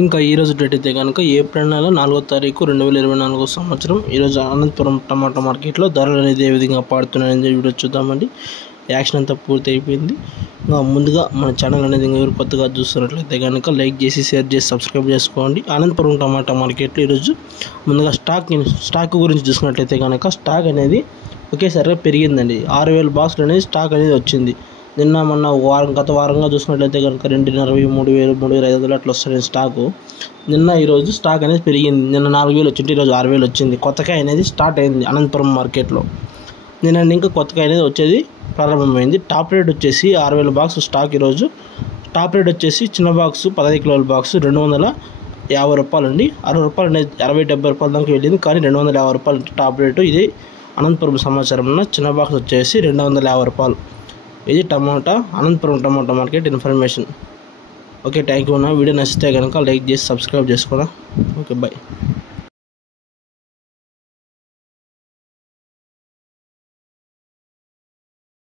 ఇంకా ఈరోజు డేట్ అయితే కనుక ఏప్రిల్ నెల 4వ తారీఖు 2024 సంవత్సరం. ఈరోజు అనంతపురం టమాటా మార్కెట్లో ధరలు అనేది ఏ విధంగా పాడుతున్నాయని వీడియో చూద్దామండి. యాక్షన్ అంతా పూర్తి అయిపోయింది. ఇంకా ముందుగా మన ఛానల్ అనేది ఎవరు కొత్తగా చూస్తున్నట్లయితే కనుక లైక్ చేసి షేర్ చేసి సబ్స్క్రైబ్ చేసుకోండి. అనంతపురం టమాటా మార్కెట్లో ఈరోజు ముందుగా స్టాక్ గురించి చూసుకున్నట్లయితే కనుక స్టాక్ అనేది ఒకేసారిగా పెరిగిందండి. 6,000 బాక్సులు అనేది స్టాక్ అనేది వచ్చింది. నిన్న మొన్న గత వారంగా చూసుకున్నట్లయితే కనుక 2,500, 3,000, 3,500 అట్లా వస్తుంది స్టాకు. ఈరోజు స్టాక్ అనేది పెరిగింది. నిన్న 4,000 వచ్చింది, ఈరోజు 6,000 వచ్చింది. కొత్తకాయ అనేది స్టార్ట్ అయింది అనంతపురం మార్కెట్లో. నిన్న ఇంకా కొత్తకాయ అనేది వచ్చేది ప్రారంభమైంది. టాప్ రేట్ వచ్చేసి 6,000 బాక్స్ స్టాక్. ఈరోజు టాప్ రేట్ వచ్చేసి చిన్న బాక్సు 15 కిలోల బాక్సు 250 రూపాయలు అండి. 60 రూపాయలు అనేది 60-70 రూపాయల దాకా వెళ్ళింది, కానీ 250 రూపాయలు టాప్ రేటు. ఇది అనంతపురం సమాచారం. చిన్న బాక్స్ వచ్చేసి 250 రూపాయలు. ఇది Anantapuram tomato market information. Okay, thank you. Video నచ్చితే కనుక లైక్ చేసి సబ్స్క్రైబ్ చేసుకోండి. Okay, bye.